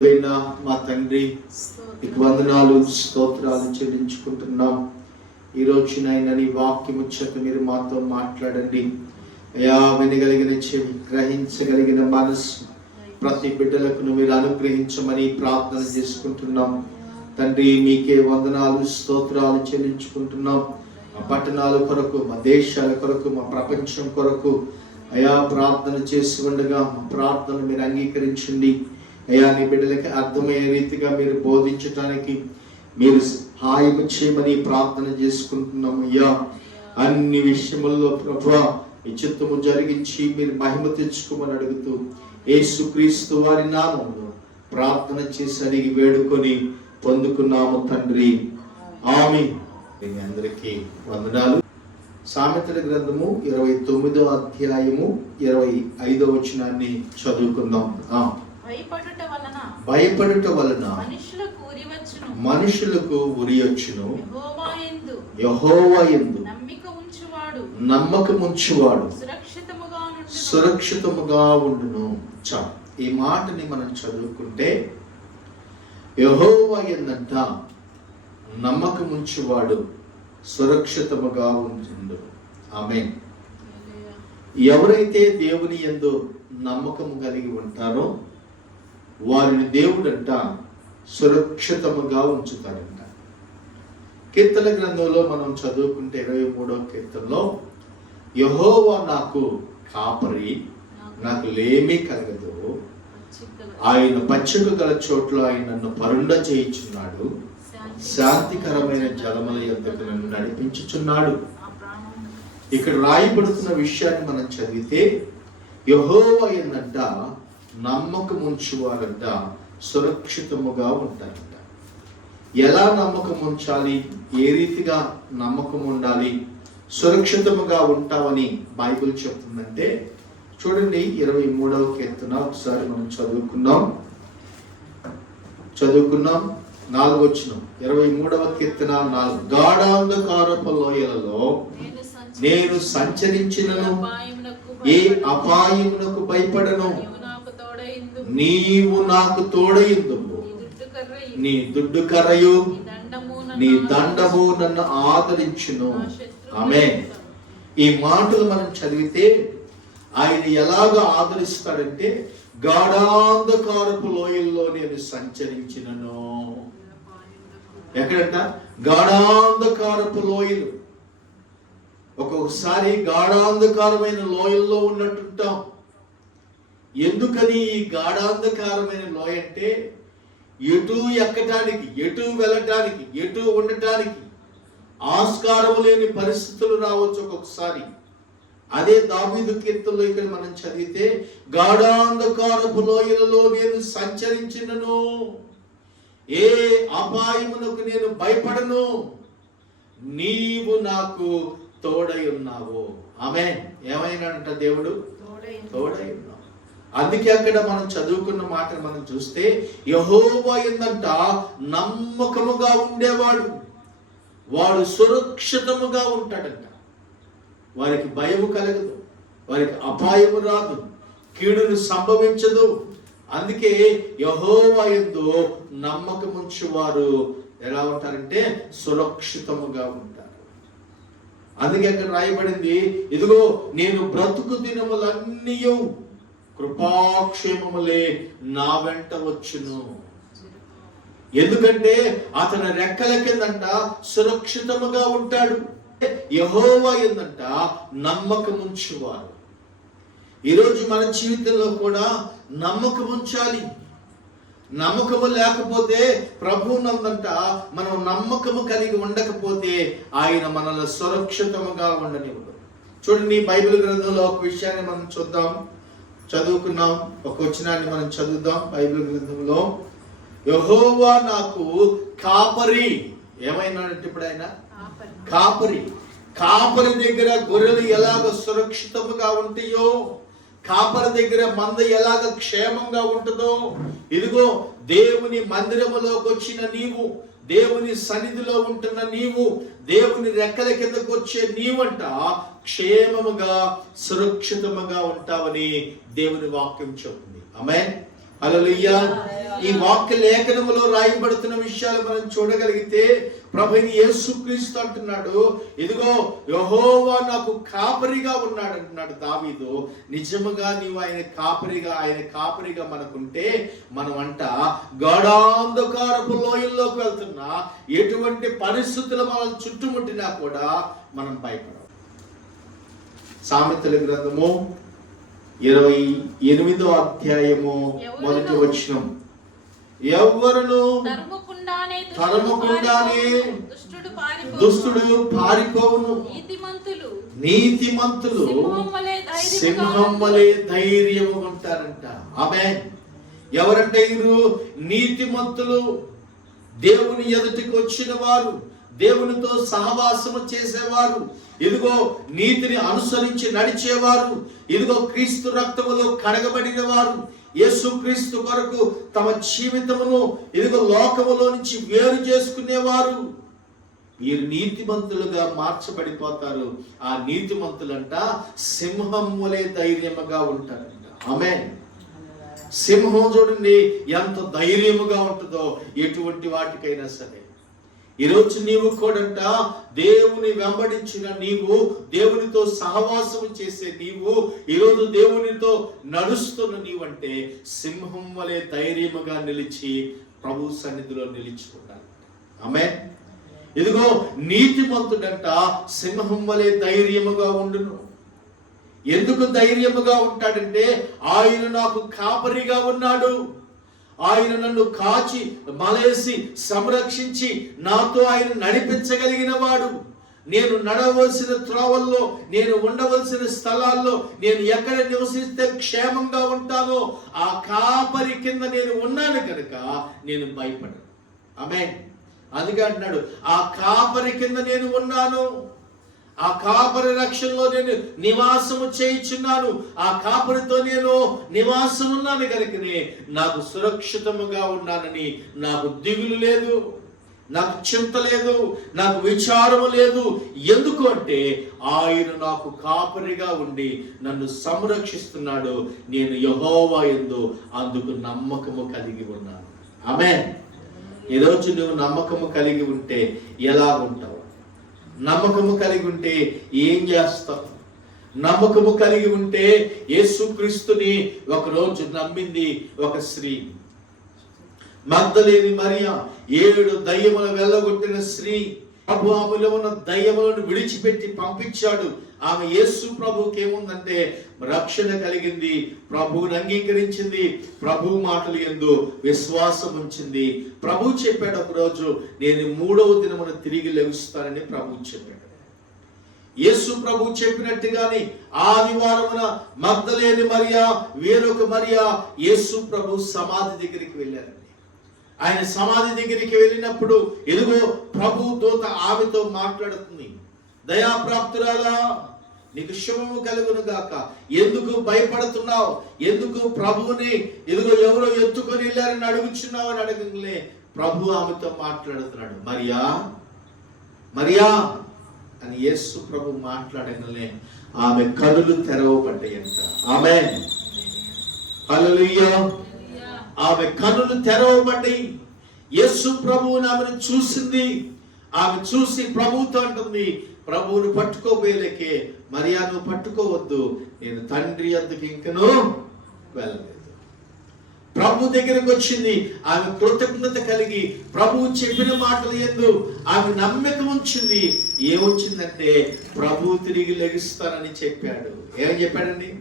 మా తండ్రి నీకు వందనాలు స్తోత్రాలు చెల్లించుకుంటున్నాం. ఈ రోజు నాయన నీ వాక్యం వచ్చాక మీరు మాతో మాట్లాడండి. అయా వినగలిగిన చెవి గ్రహించగలిగిన మనసు ప్రతి బిడ్డలకు మీరు అనుగ్రహించమని ప్రార్థన చేసుకుంటున్నాం. తండ్రి మీకే వందనాలు స్తోత్రాలు చెల్లించుకుంటున్నాం. మా పట్టణాల కొరకు మా దేశాల కొరకు మా ప్రపంచం కొరకు అయా ప్రార్థన చేసి ఉండగా మా ప్రార్థన మీరు అంగీకరించండి. అయ్యా నీ బిడ్డలకి అర్థమయ్యే రీతిగా మీరు బోధించటానికి మీరు సహాయం చేయమని ప్రార్థన చేసుకుంటున్నాం అయ్యా. అన్ని విషయముల్లో ప్రభా ఈ చిత్తము జరిగించి మీరు మహిమ తెచ్చుకోమని అడుగుతూ యేసుక్రీస్తు వారి నామంలో ప్రార్థన చేసి అడిగి వేడుకొని పొందుకున్నాము తండ్రి. ఆమె మీ అందరికీ వందనాలు. సామెతల గ్రంథము ఇరవై తొమ్మిదో అధ్యాయము ఇరవై ఐదో వచనాన్ని చదువుకుందాం. భయపడుట వలన భయపడుట వలన మనుషులకు ఉరియొచ్చును యెహోవా యందు యహోవా ఎందు నమ్మిక ఉంచువాడు. సురక్షితముగా నుండును. సురక్షితముగా ఉండును. చా ఈ మాటని మనం చదువుకుంటే యహోవా ఎందంట నమ్మకముంచువాడు సురక్షితముగా ఉంటుండు ఆమె ఎవరైతే దేవుని ఎందు నమ్మకము కలిగి ఉంటారో వారిని దేవుడంట సురక్షితముగా ఉంచుతాడంట. కీర్తన గ్రంథంలో మనం చదువుకుంటే ఇరవై మూడవ కీర్తనలో యహోవా నాకు కాపరి నాకు లేమీ కలగదు. ఆయన పచ్చకు గల చోట్ల ఆయన నన్ను పరుండ చేయించున్నాడు. శాంతికరమైన జలముల యొద్దకు నన్ను నడిపించుచున్నాడు. ఇక్కడ రాయబడుతున్న విషయాన్ని మనం చదివితే యహోవ ఏందంట నమ్మకం ఉంచువారంట సురక్షితముగా ఉంటారంట. ఎలా నమ్మకం ఉంచాలి ఏ రీతిగా నమ్మకం ఉండాలి సురక్షితముగా ఉంటామని బైబిల్ చెప్తుందంటే చూడండి ఇరవై మూడవ కీర్తన ఒకసారి మనం చదువుకున్నాం చదువుకున్నాం నాలుగు వచ్చిన ఇరవై మూడవ కీర్తన నాలుగు. గాఢాంధకారపు లోయలలో నేను సంచరించినను. ఏ అపాయమునకు భయపడను. నీవు నాకు తోడైందు. నీ దుడ్డు కర్రయు. నీ దండము నన్ను ఆదరించును. ఆమె ఈ మాటలు మనం చదివితే ఆయన ఎలాగ ఆదరిస్తాడంటే గాఢాంధకారపు లోయల్లో నేను సంచరించినను. ఎక్కడంట? గాఢాంధకారపు లోయలు. ఒక్కొక్కసారి గాఢాంధకారమైన లోయల్లో ఉన్నట్టుంటాం. ఎందుకని ఈ గాఢాంధకారమైన లోయ అంటే ఎటు ఎక్కటానికి ఎటు వెళ్ళటానికి ఎటు ఉండటానికి ఆస్కారం లేని పరిస్థితులు రావచ్చు ఒక్కొక్కసారి. అదే దావీదు కీర్తనలో ఇక్కడ మనం చదివితే గాఢాంధకారపు లోయలలో నేను సంచరించినను ఏ అపాయమునకు నేను భయపడను నీవు నాకు తోడై ఉన్నావు. ఆమె ఏమైనాడంట దేవుడు. తోడై అందుకే అక్కడ మనం చదువుకున్న మాట మనం చూస్తే యహోవా ఏందంట నమ్మకముగా ఉండేవాడు. వాడు సురక్షితముగా ఉంటాడంట. వారికి భయము కలగదు. వారికి అపాయము రాదు. కీడును సంభవించదు. అందుకే యహోవా ఎందు నమ్మకముంచు వారు ఎలా ఉంటారంటే సురక్షితముగా ఉంటారు. అందుకే అక్కడ రాయబడింది ఇదిగో నేను బ్రతుకు దినములన్నీ కృపాక్షేమములే నా వెంట వచ్చును. ఎందుకంటే అతని రెక్కల కిందంట సురక్షితముగా ఉంటాడు. యహోవా ఏందంట నమ్మకం ఉంచువారు ఈరోజు మన జీవితంలో కూడా నమ్మకం ఉంచాలి నమ్మకము లేకపోతే ప్రభు నందంట మనం నమ్మకము కలిగి ఉండకపోతే ఆయన మనల్ని సురక్షితముగా ఉండనివ్వడు. చూడండి బైబిల్ గ్రంథంలో ఒక విషయాన్ని మనం చూద్దాం. చదువుకున్నాం ఒక వచనాన్ని మనం చదువుదాం బైబిల్ గ్రంథంలో. యహోవా నాకు కాపరి. ఏమైనాడంటే ఇప్పుడు ఆయన కాపరి. కాపరి దగ్గర గొర్రెలు ఎలాగ సురక్షితముగా ఉంటాయో కాపరి దగ్గర మంద ఎలాగ క్షేమంగా ఉంటుందో ఇదిగో దేవుని మందిరములోకి వచ్చిన నీవు దేవుని సన్నిధిలో ఉంటున్న నీవు దేవుని రెక్కల కిందకు వచ్చే నీవంట క్షేమముగా సురక్షితముగా ఉంటావని దేవుని వాక్యం చెప్తుంది ఆమె అలలుయ్యా ఈ వాక్య లేఖనములో రాయబడుతున్న విషయాలు మనం చూడగలిగితే ప్రభుని యేసుక్రీస్తు అంటున్నాడు ఇదిగో యహోవా నాకు కాపరిగా ఉన్నాడు అంటున్నాడు దావీదు. నిజముగా నీవు ఆయన కాపరిగా ఆయన కాపరిగా మనకుంటే మనం అంట గాఢాంధకారపు లోయల్లోకి వెళ్తున్నా ఎటువంటి పరిస్థితులు మనల్ని చుట్టుముట్టినా కూడా మనం భయపడ సామెతల గ్రంథము ఇరవై ఎనిమిదో అధ్యాయము మొదటి వచనం. ఎవరును తరుముకుండానే దుష్టుడు పారిపోవును. నీతిమంతులు. నీతిమంతులు సింహం వలె ధైర్యము ఉంటారంట ఆమె ఎవరంటే వీరు? నీతిమంతులు. దేవుని ఎదుటికి వచ్చిన వారు. దేవునితో సహవాసము చేసేవారు. ఇదిగో నీతిని అనుసరించి నడిచేవారు. ఇదిగో క్రీస్తు రక్తములో కడగబడిన వారు యేసు క్రీస్తు కొరకు తమ జీవితమును ఇదిగో లోకములో నుంచి వేరు చేసుకునేవారు. వీరు నీతిమంతులుగా మార్చబడిపోతారు. ఆ నీతిమంతులంట సింహం వలె ధైర్యముగా ఉంటారంట. ఆమె సింహం చూడండి ఎంత ధైర్యముగా ఉంటుందో. ఎటువంటి వాటికైనా సరే. ఈరోజు నీవు కూడంట దేవుని వెంబడించిన నీవు దేవునితో సహవాసం చేసే నీవు ఈరోజు దేవునితో నడుస్తున్న నీవంటే సింహం వలె ధైర్యముగా నిలిచి ప్రభు సన్నిధిలో నిలిచి ఉండాలి ఆమె ఇదిగో నీతిమంతుడంట సింహం వలె ధైర్యముగా ఉండును. ఎందుకు ధైర్యముగా ఉంటాడంటే ఆయన నాకు కాపరిగా ఉన్నాడు. ఆయన నన్ను కాచి మలేసి సంరక్షించి నాతో ఆయన నడిపించగలిగిన వాడు. నేను నడవలసిన త్రోవల్లో నేను ఉండవలసిన స్థలాల్లో నేను ఎక్కడ నివసిస్తే క్షేమంగా ఉంటానో ఆ కాపరి కింద నేను ఉన్నాను కనుక నేను భయపడను. ఆమె అందుకే అంటున్నాడు ఆ కాపరి కింద నేను ఉన్నాను. ఆ కాపరి రక్షణలో నేను నివాసము చేయించున్నాను. ఆ కాపరితో నేను నివాసం ఉన్నాను కనుకనే నాకు సురక్షితముగా ఉన్నానని నాకు దిగులు లేదు నాకు చింత లేదు నాకు విచారము లేదు. ఎందుకు అంటే ఆయన నాకు కాపరిగా ఉండి నన్ను సంరక్షిస్తున్నాడు. నేను యహోవా ఎందు అందుకు నమ్మకము కలిగి ఉన్నాను. ఆమె ఈరోజు నువ్వు నమ్మకము కలిగి ఉంటే ఎలా ఉంటావు నమ్మకము కలిగి ఉంటే ఏం చేస్తాం? నమ్మకము కలిగి ఉంటే యేసుక్రీస్తుని ఒకరోజు నమ్మింది ఒక స్త్రీ. మద్దలేని మరియా ఏడు దయ్యములు వెళ్ళగొట్టిన స్త్రీ. ప్రభు ఆమెలో ఉన్న దయ్యములను విడిచిపెట్టి పంపించాడు. ఆమె యేసు ప్రభుకి ఏముందంటే రక్షణ కలిగింది ప్రభువుని అంగీకరించింది ప్రభు మాటలు ఎందు విశ్వాసం ఉంచింది. ప్రభు చెప్పాడు ఒక రోజు నేను మూడవ దినమున తిరిగి లభిస్తానని ప్రభు చెప్పాడు. యేసు ప్రభు చెప్పినట్టుగానే ఆదివారమున మగ్ధలేని మరియా వేరొక మరియా యేసు ప్రభు సమాధి దగ్గరికి వెళ్ళారు. ఆయన సమాధి దగ్గరికి వెళ్ళినప్పుడు ఎదుగో ప్రభు దూత ఆమెతో మాట్లాడుతుంది. దయాప్రాప్తురాలా నీకు శుభము కలుగును గాక. ఎందుకు భయపడుతున్నావు? ఎందుకు ప్రభువుని ఎదుగో ఎవరో ఎత్తుకొని వెళ్ళారని అడుగుచున్నావు అని అడగలే ప్రభు ఆమెతో మాట్లాడుతున్నాడు మరియా మరియా అని యేసు ప్రభు మాట్లాడగలే ఆమె కనులు తెరవబడ్డాయంట. ఆమె హల్లెలూయా. ఆమె కనులు తెరవబడి యేసు ప్రభువుని ఆమెను చూసింది. ఆమె చూసి ప్రభువుతో అంటుంది ప్రభువుని పట్టుకోబోయేలేకే మరియా నువ్వు పట్టుకోవద్దు నేను తండ్రి అందుకు ఇంకను వెళ్ళలేదు. ప్రభు దగ్గరకు వచ్చింది. ఆమె కృతజ్ఞత కలిగి ప్రభువు చెప్పిన మాటలు ఎందు ఆమె నమ్మిక ఉంచింది. ఏమొచ్చిందంటే ప్రభు తిరిగి లెగిస్తానని చెప్పాడు. ఏమని చెప్పాడండి?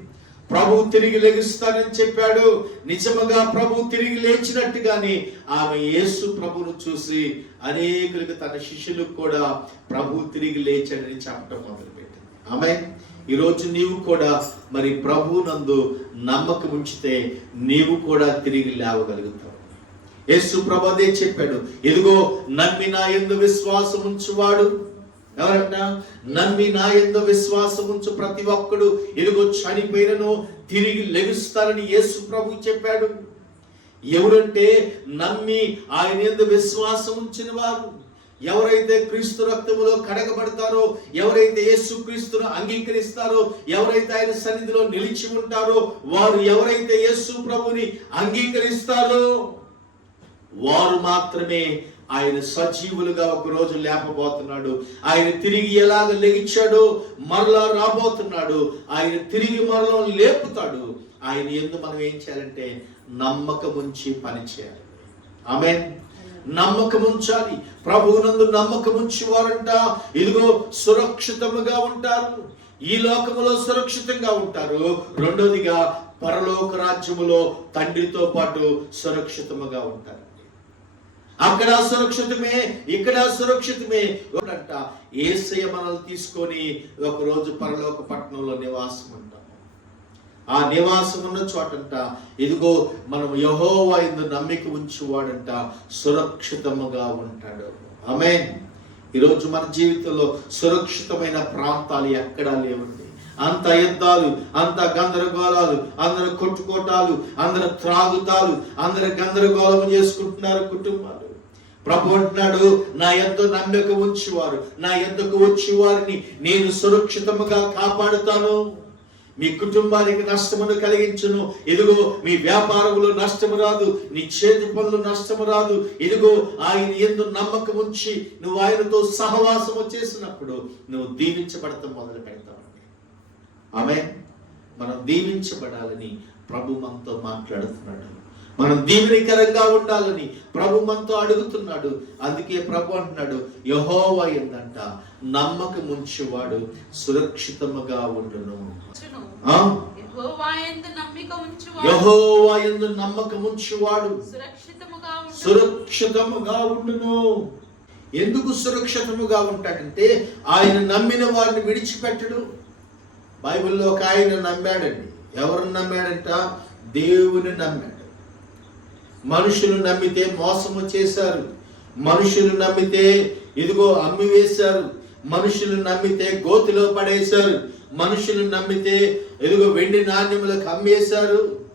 ప్రభు తిరిగి లెగుస్తానని చెప్పాడు. నిజముగా ప్రభు తిరిగి లేచినట్టుగానే ఆమె యేసు ప్రభును చూసి అనేకులకు తన శిష్యులకు కూడా ప్రభు తిరిగి లేచాడని చెప్పడం మొదలుపెట్టింది. ఆమె ఈరోజు నీవు కూడా మరి ప్రభు నందు నమ్మకం ఉంచితే నీవు కూడా తిరిగి లేవగలుగుతావు. యేసు ప్రభు అదే చెప్పాడు. ఇదిగో నమ్మి నా ఎందు విశ్వాసం ఉంచువాడు. ఎవరంట నమ్మి నా ఎందు విశ్వాసం ఉంచు ప్రతి ఒక్కడు. ఎలుగో చనిపోయినను తిరిగి లెగుస్తారని యేసు ప్రభు చెప్పాడు. ఎవరంటే నమ్మి ఆయన ఎందు విశ్వాసం ఉంచిన వారు. ఎవరైతే క్రీస్తు రక్తములో కడగబడతారో ఎవరైతే యేసు క్రీస్తును అంగీకరిస్తారో ఎవరైతే ఆయన సన్నిధిలో నిలిచి ఉంటారో వారు ఎవరైతే యేసు ప్రభుని అంగీకరిస్తారో వారు మాత్రమే ఆయన సజీవులుగా ఒక రోజు లేపబోతున్నాడు. ఆయన తిరిగి ఎలాగ లెగిచ్చాడో మరలా రాబోతున్నాడు. ఆయన తిరిగి మరలా లేపుతాడు. ఆయన ఎందు మనం ఏం చేయాలంటే నమ్మకం ఉంచి పనిచేయాలి ఆమె నమ్మకం ఉంచాలి ప్రభువునందు నమ్మకం ఉంచి వారంట ఇదిగో సురక్షితముగా ఉంటారు. ఈ లోకములో సురక్షితంగా ఉంటారు. రెండోదిగా పరలోక రాజ్యములో తండ్రితో పాటు సురక్షితముగా ఉంటారు. అక్కడ సురక్షితమే ఇక్కడ సురక్షితమే అంట. ఏసయ మనల్ని తీసుకొని ఒక రోజు పరలోక పట్టణంలో నివాసం ఉంటాం ఆ నివాసం ఉన్న చోటంట ఇదిగో మనం యహోవా ఎందు నమ్మిక ఉంచువాడంట సురక్షితముగా ఉంటాడు. ఆమె ఈరోజు మన జీవితంలో సురక్షితమైన ప్రాంతాలు ఎక్కడా లేవండి. అంత యుద్ధాలు అంత గందరగోళాలు అందరు కొట్టుకోటాలు అందరు త్రాగుతాలు అందరు గందరగోళం చేసుకుంటున్నారు కుటుంబాలు. ప్రభు అంటున్నాడు నా ఎంతో నమ్మక ఉంచేవారు నా ఎంతకు వచ్చి వారిని నేను సురక్షితముగా కాపాడుతాను. మీ కుటుంబానికి నష్టమును కలిగించును. ఇదిగో మీ వ్యాపారములో నష్టము రాదు నీ చేతి పనులు నష్టము రాదు. ఇదిగో ఆయన ఎందు నమ్మకం ఉంచి నువ్వు ఆయనతో సహవాసము చేసినప్పుడు నువ్వు దీవించబడతాం మొదలు పెడతావు. ఆమె మనం దీవించబడాలని ప్రభు మనతో మాట్లాడుతున్నాడు. మనం దీవెనికరంగా ఉండాలని ప్రభు మనతో అడుగుతున్నాడు. అందుకే ప్రభు అంటున్నాడు యహోవా ఏందంట నమ్మకం ఉంచేవాడు సురక్షితముగా ఉండును? యెహోవా ఎందు నమ్మకం ఉంచేవాడు. సురక్షితముగా ఉండును. ఎందుకు సురక్షితముగా ఉంటాడంటే ఆయన నమ్మిన వారిని విడిచిపెట్టడు. బైబిల్లో ఒక ఆయన నమ్మాడండి. ఎవరు నమ్మాడంట? దేవుని నమ్మాడు. మనుషులు నమ్మితే మోసము చేశారు. మనుషులు నమ్మితే ఇదిగో అమ్మి వేశారు. మనుషులు నమ్మితే గోతిలో పడేశారు. మనుషులు నమ్మితే ఇదిగో వెండి నాణ్యములకు అమ్మేశారు.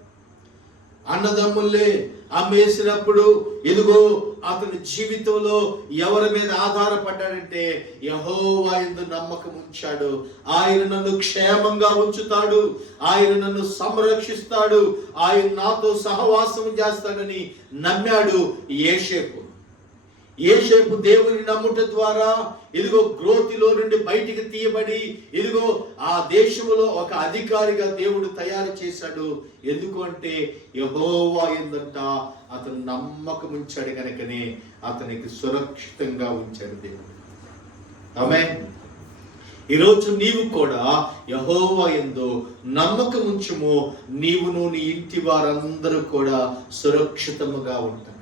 అన్నదమ్ముల్లే అమ్మేసినప్పుడు ఇదిగో అతని జీవితంలో ఎవరి మీద ఆధారపడ్డాడంటే యహోవా ఎందు నమ్మకం ఉంచాడు. ఆయన నన్ను క్షేమంగా ఉంచుతాడు. ఆయన నన్ను సంరక్షిస్తాడు. ఆయన నాతో సహవాసం చేస్తాడని నమ్మాడు ఏషేపు ఏషేపు దేవుని నమ్ముట ద్వారా ఇదిగో గ్రోతిలో నుండి బయటికి తీయబడి ఇదిగో ఆ దేశములో ఒక అధికారిగా దేవుడు తయారు చేశాడు. ఎందుకు అంటే యహోవా ఏందంట అతను నమ్మకం ఉంచాడు కనుకనే అతనికి సురక్షితంగా ఉంచాడు దేవుడు. ఆమె ఈరోజు నీవు కూడా యహోవా ఎందు నమ్మకం ఉంచుము. నీవును నీ ఇంటి వారందరూ కూడా సురక్షితముగా ఉంటారు.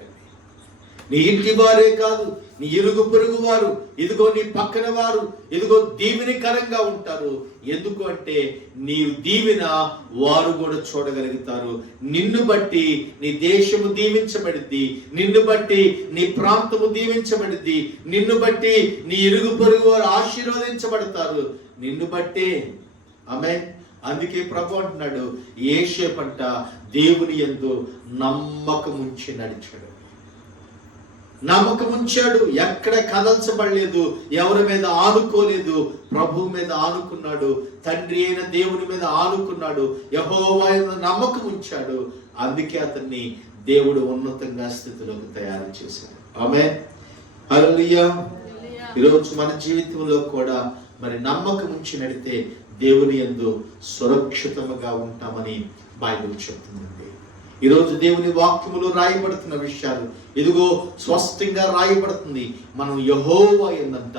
నీ ఇంటి వారే కాదు నీ ఇరుగు పొరుగు వారు ఇదిగో నీ పక్కన వారు ఇదిగో దీవెనికరంగా ఉంటారు. ఎందుకు అంటే నీ దీవెన వారు కూడా చూడగలుగుతారు. నిన్ను బట్టి నీ దేశము దీవించబడిద్ది నిన్ను బట్టి నీ ప్రాంతము దీవించబడిద్ది నిన్ను బట్టి నీ ఇరుగు పొరుగు వారు ఆశీర్వదించబడతారు. నిన్ను బట్టే. ఆమె అందుకే ప్రభు అంటున్నాడు ఏషేపంట దేవుని ఎందు నమ్మకం ఉంచి నడిచాడు. నమ్మకం ఉంచాడు ఎక్కడ కదల్చబడలేదు ఎవరి మీద ఆనుకోలేదు. ప్రభు మీద ఆనుకున్నాడు తండ్రి అయిన దేవుని మీద ఆనుకున్నాడు యహోవా నమ్మకం ఉంచాడు అందుకే అతన్ని దేవుడు ఉన్నతంగా స్థితిలోకి తయారు చేశాడు. ఆమె హల్లెలూయా. ఈరోజు మన జీవితంలో కూడా మరి నమ్మకం ఉంచి నడితే దేవుని యందు సురక్షితముగా ఉంటామని బైబిల్ చెప్తుంది. ఈరోజు దేవుని వాక్యములో రాయబడుతున్న విషయాలు. ఇదిగో స్పష్టంగా రాయబడుతుంది. మనం యహోవా ఏందంట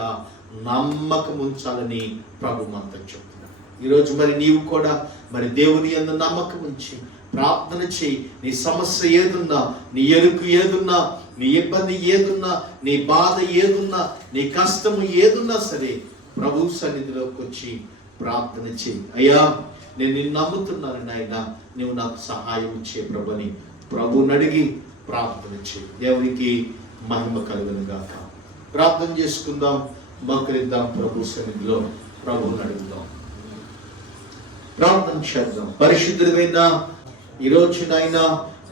నమ్మకం ఉంచాలని ప్రభు మనతో చెప్తున్నాడు ఈరోజు మరి నీవు కూడా మరి దేవుని ఎందు నమ్మకం ఉంచి ప్రార్థన చేయి. నీ సమస్య ఏదున్నా నీ ఎరుకు ఏదున్నా నీ ఇబ్బంది ఏదున్నా నీ బాధ ఏదున్నా నీ కష్టము ఏదున్నా సరే ప్రభు సన్నిధిలోకి వచ్చి ప్రార్థన చేయి. అయ్యా నేను నిన్ను నమ్ముతున్నాను నాయన. నువ్వు నాకు సహాయం ఇచ్చే ప్రభుని. ప్రభుని అడిగి ప్రార్థన చేయి. దేవునికి మహిమ కలుగును గాక. ప్రార్థన చేసుకుందాం మకరిద్దాం ప్రభు సన్నిధిలో ప్రభుని అడుగుదాం. ప్రార్థన చేద్దాం. పరిశుద్ధుడైన ఈ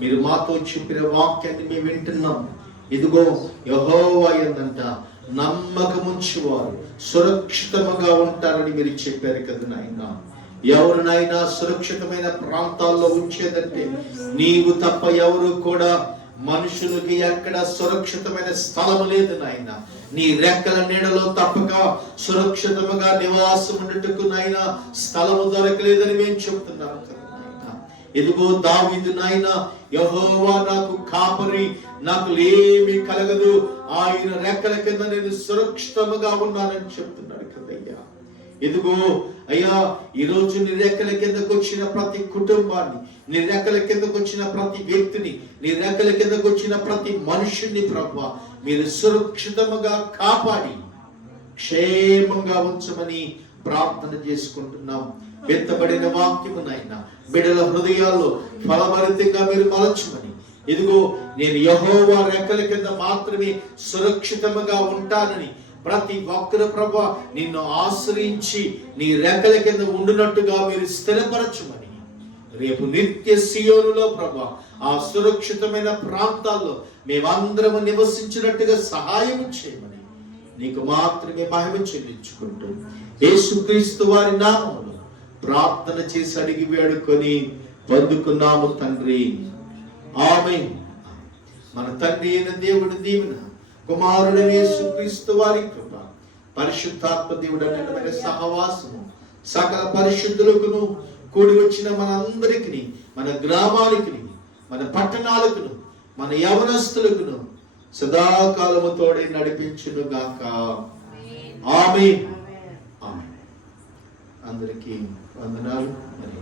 మీరు మాతో చెప్పిన వాక్యాన్ని మేము వింటున్నాం. ఇదిగో యహోవాయందంట నమ్మకముంచి నమ్మకముంచువారు సురక్షితముగా ఉంటారని మీరు చెప్పారు కదా నాయన. ఎవరినైనా సురక్షితమైన ప్రాంతాల్లో ఉంచేదంటే నీవు తప్ప ఎవరు కూడా మనుషులకి ఎక్కడ సురక్షితమైన స్థలం లేదు నాయన నీ రెక్కల నీడలో తప్పక సురక్షితముగా నివాసం ఉండటకు నాయన స్థలము దొరకలేదని మేము చెప్తున్నాము ఎదుగో నాయనా. నాయన యహోవా నాకు కాపరి నాకు ఏమి కలగదు ఆయన రెక్కల కింద నేను సురక్షితముగా ఉన్నానని చెప్తున్నాడు ఇదిగో అయ్యా ఈ రోజు నీ రెక్కల కిందకు వచ్చిన ప్రతి కుటుంబాన్ని నీ రెక్కల కిందకు వచ్చిన ప్రతి వ్యక్తిని నీ రెక్కల కిందకు వచ్చిన ప్రతి మనుషుని ప్రభు మీరు సురక్షితముగా కాపాడి క్షేమంగా ఉంచమని ప్రార్థన చేసుకుంటున్నాం. వెత్తబడిన వాక్యము నాయన బిడల హృదయాల్లో ఫలభరితంగా మీరు మలచమని. ఇదిగో నేను యహోవా రెక్కల కింద మాత్రమే సురక్షితముగా ఉంటానని ప్రతి ఒక్కరు ప్రభ నిన్ను ఆశ్రయించి నీ రెక్కల కింద ఉండునట్టుగా మీరు స్థిరపరచమని. రేపు నిత్య సియోనులో ప్రభ ఆ సురక్షితమైన ప్రాంతాల్లో మేమందరము నివసించినట్టుగా సహాయం చేయమని నీకు మాత్రమే మహిమ చెల్లించుకుంటూ యేసుక్రీస్తు వారి నామములు ప్రార్థన చేసి అడిగి వేడుకొని పొందుకున్నాము తండ్రి. ఆమె మన తండ్రి అయిన దేవుడి దీవెన కుమారుడు యేసుక్రీస్తు వారి కృప పరిశుద్ధాత్మ దేవుడు అన్నమైన సహవాసము సకల పరిశుద్ధులకును కూడి వచ్చిన మనందరికి మన గ్రామానికి మన పట్టణాలకును మన యవనస్తులకును సదాకాలము తోడే నడిపించును గాక ఆమె ఆమె అందరికీ వందనాలు. మరి